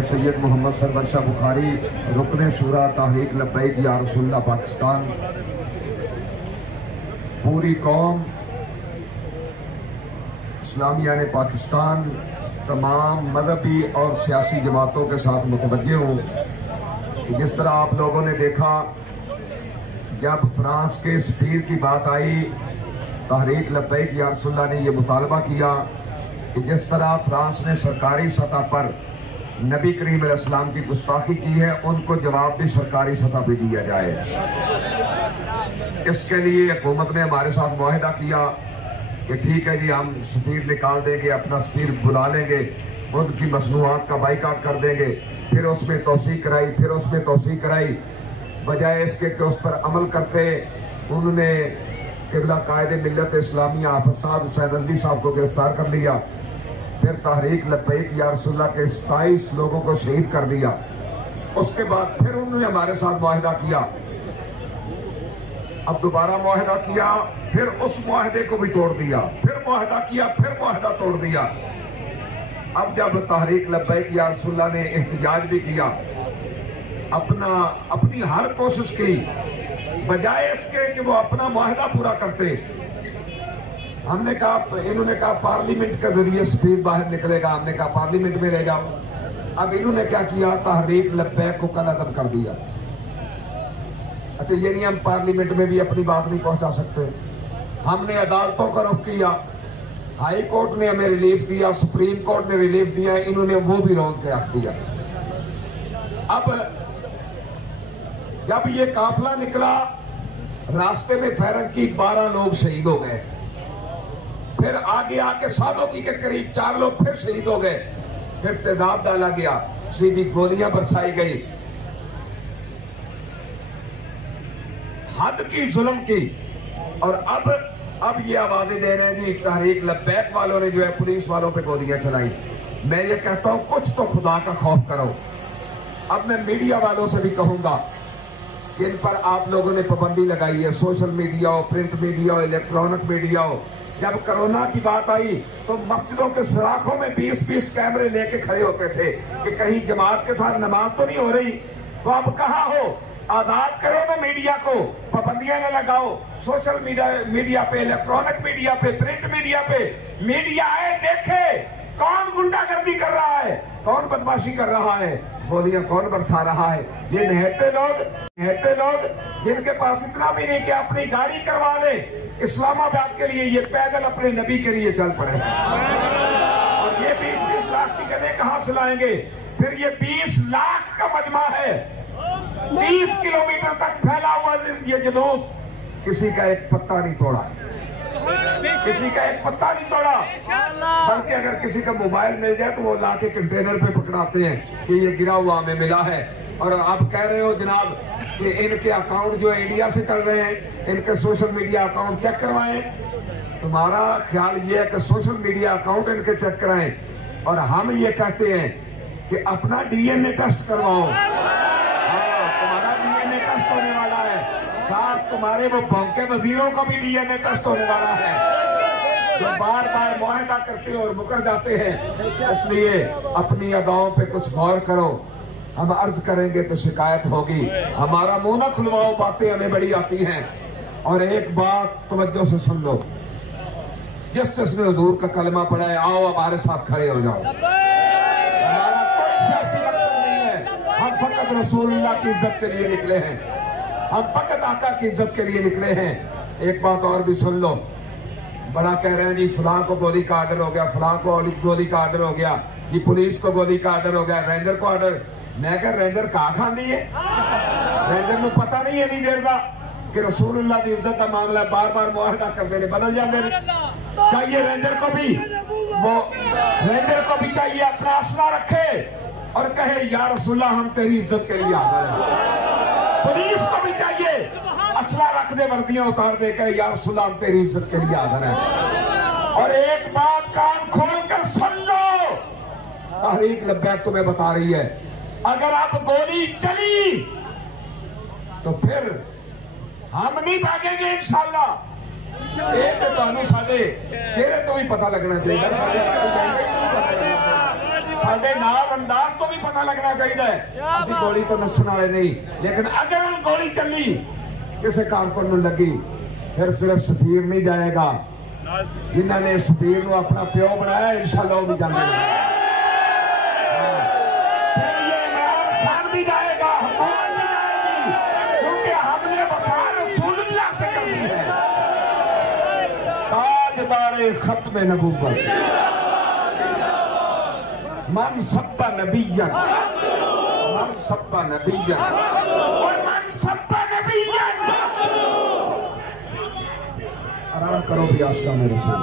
हैं सैयद मोहम्मद सरवर शाह बुखारी, रुकने शुरा तहरीक लब्बैक या रसूलुल्लाह पाकिस्तान। पूरी कौम इस्लामिया ने पाकिस्तान तमाम मजहबी और सियासी जमातों के साथ मुतवज्जे हूँ कि जिस तरह आप लोगों ने देखा जब फ्रांस के सफीर की बात आई, तहरीक लब्बैक या रसूलुल्लाह ने यह मुतालबा किया कि जिस तरह फ्रांस ने सरकारी सतह पर नबी करीम अलैहिस्सलाम की गुस्ताखी की है, उनको जवाब भी सरकारी सतह पर दिया जाए। इसके लिए हुकूमत ने हमारे साथ मुआहिदा किया कि ठीक है जी, हम सफीर निकाल देंगे, अपना सफीर बुला लेंगे, उनकी मसनूआत का बाइकाट कर देंगे। फिर उसमें तौसीक कराई, फिर उसमें तौसीक कराई। बजाय इसके कि उस पर अमल करते, उन्होंने किबला कायदे मिल्लत इस्लामिया फसाद हुसैन रज़वी साहब को गिरफ्तार कर लिया। फिर तहरीक लब्बैक या रसूलुल्लाह के 27 लोगों को शहीद कर दिया। उसके बाद फिर उन्होंने हमारे साथ मुआहिदा किया, अब दोबारा मुआहिदा किया, फिर उस मुआहिदे को भी तोड़ दिया, फिर मुआहिदा किया, फिर मुआहिदा तोड़ दिया। अब जब तहरीक लब्बैक या रसूलुल्लाह ने एहतजाज भी किया, अपनी हर कोशिश की, बजाय इसके कि वो अपना मुआहिदा पूरा करते, हमने कहा, इन्होंने कहा पार्लियामेंट के जरिए सफीर बाहर निकलेगा, हमने कहा पार्लियामेंट में ले जाओ। अब इन्होंने क्या किया, तहरीक लब्बैक को कलअदम कर दिया। अच्छा, ये नहीं हम पार्लियामेंट में भी अपनी बात नहीं पहुंचा सकते। हमने अदालतों का रुख किया, हाई कोर्ट ने हमें रिलीफ दिया, सुप्रीम कोर्ट ने रिलीफ दिया, इन्होंने वो भी रोक के रख दिया। अब जब ये काफिला निकला, रास्ते में फैरन की 12 लोग शहीद हो गए। फिर आगे आके सालों की के करीब 4 लोग फिर शहीद हो गए। फिर तेजाब डाला गया, सीधी गोलियां बरसाई गई, हद की जुल्म की। और अब ये आवाजें दे रहे हैं जी, तहरीक लब्बैक वालों ने जो है पुलिस वालों पे गोलियां चलाई। मैं ये कहता हूं कुछ तो खुदा का खौफ करो। अब मैं मीडिया वालों से भी कहूंगा, जिन पर आप लोगों ने पाबंदी लगाई है, सोशल मीडिया हो, प्रिंट मीडिया हो, इलेक्ट्रॉनिक मीडिया हो, जब कोरोना की बात आई तो मस्जिदों के सराखों में 20-20 कैमरे लेके खड़े होते थे कि कहीं जमात के साथ नमाज तो नहीं हो रही। तो अब कहाँ हो, आजाद करो ना मीडिया को, पाबंदियां न लगाओ। सोशल मीडिया पे, इलेक्ट्रॉनिक मीडिया पे, प्रिंट मीडिया पे मीडिया आए, देखे कौन गुंडागर्दी कर रहा है, कौन बदमाशी कर रहा है, गोलियां कौन बरसा रहा है। ये नहते लोग जिनके पास इतना भी नहीं कि अपनी गाड़ी करवा ले, इस्लामाबाद के लिए ये पैदल अपने नबी के लिए चल पड़े। और ये 20-20 लाख की गले कहां से लाएंगे। फिर ये 20 लाख का मजमा है, 30 किलोमीटर तक फैला हुआ ये जुलूस, किसी का एक पत्ता नहीं तोड़ा, किसी का एक पत्ता नहीं तोड़ा। बल्कि अगर किसी का मोबाइल मिल जाए तो वो लाके कंटेनर पे पकड़ाते हैं कि ये गिरा हुआ हमें मिला है। और आप कह रहे हो जनाब कि इनके अकाउंट जो इंडिया से चल रहे हैं, इनके सोशल मीडिया अकाउंट चेक करवाएं। तुम्हारा ख्याल ये है कि सोशल मीडिया अकाउंट इनके चेक कराएं, और हम ये कहते हैं कि अपना डीएनए टेस्ट करवाओ। तुम्हारा डीएनए टेस्ट होने वाला है, साथ तुम्हारे वो भौंके वजीरों का भी डीएनए टेस्ट होने वाला है, जो बार बार मुआहिदा करते और मुकर जाते हैं। इसलिए अपनी अदाओं पे कुछ गौर करो। हम अर्ज करेंगे तो शिकायत होगी। हमारा मुंह न खुलवाओ, बातें हमें बड़ी आती हैं। और एक बात तवज्जो से सुन लो, जिसने हुजूर का कलमा पढ़ा है, आओ हमारे साथ खड़े हो जाओ। हमारा कोई सियासी मकसद नहीं है, हम फकत रसूलुल्लाह की इज्जत के लिए निकले हैं, हम फकत आका की इज्जत के लिए निकले हैं। एक बात और भी सुन लो, बड़ा कह रहे हैं जी फलां को गोली का आर्डर हो गया, फलां को गोली का आर्डर हो गया, जी पुलिस को गोली का आर्डर हो गया, रेंजर को आर्डर। मैं कह रेंजर कहा खानी है, रेंजर में पता नहीं है नहीं देर का कि रसूलुल्लाह की इज्जत का मामला बार बार मुआहिदा करते रहे, बदल जाते चाहिए। रेंजर को भी चाहिए अपना असला रखे और कहे या रसूलुल्लाह हम तेरी इज्जत के लिए हाजिर हैं। पुलिस को भी चाहिए असला रख दे, वर्दियां उतार दे, कहे या रसूलुल्लाह हम तेरी इज्जत के लिए हाजिर हैं। और एक बात कान खोल कर सुन लो, तहरीक लब्बैक तुम्हें बता रही है, अगर अब गोली चली तो फिर हम नहीं भागेंगे इंशाअल्लाह। एक तो साढ़े चेहरे तो भी पता लगना चाहिए, साडे नाल अंदाज तो भी पता लगना चाहिए। असि गोली तो नस्सण वाले नहीं, लेकिन अगर हम गोली चली किसी कारकुन नूं लगी, फिर सिर्फ सफीर नहीं जाएगा, जिन्होंने सफीर नूं अपना प्यो बनाया इंशाअल्लाह वो भी जाएंगे। फिर ये इमरान खान भी जाएगा, हुकूमत भी जाएगी, क्योंकि हमने वफा रसूलुल्लाह से करनी है। ताजदारे खत्म नबूवत मन सब्बा नबीयन, मन सब्बा नबीयन और मन सब्बा नबीयन। आराम करो भी आशा मेरे से।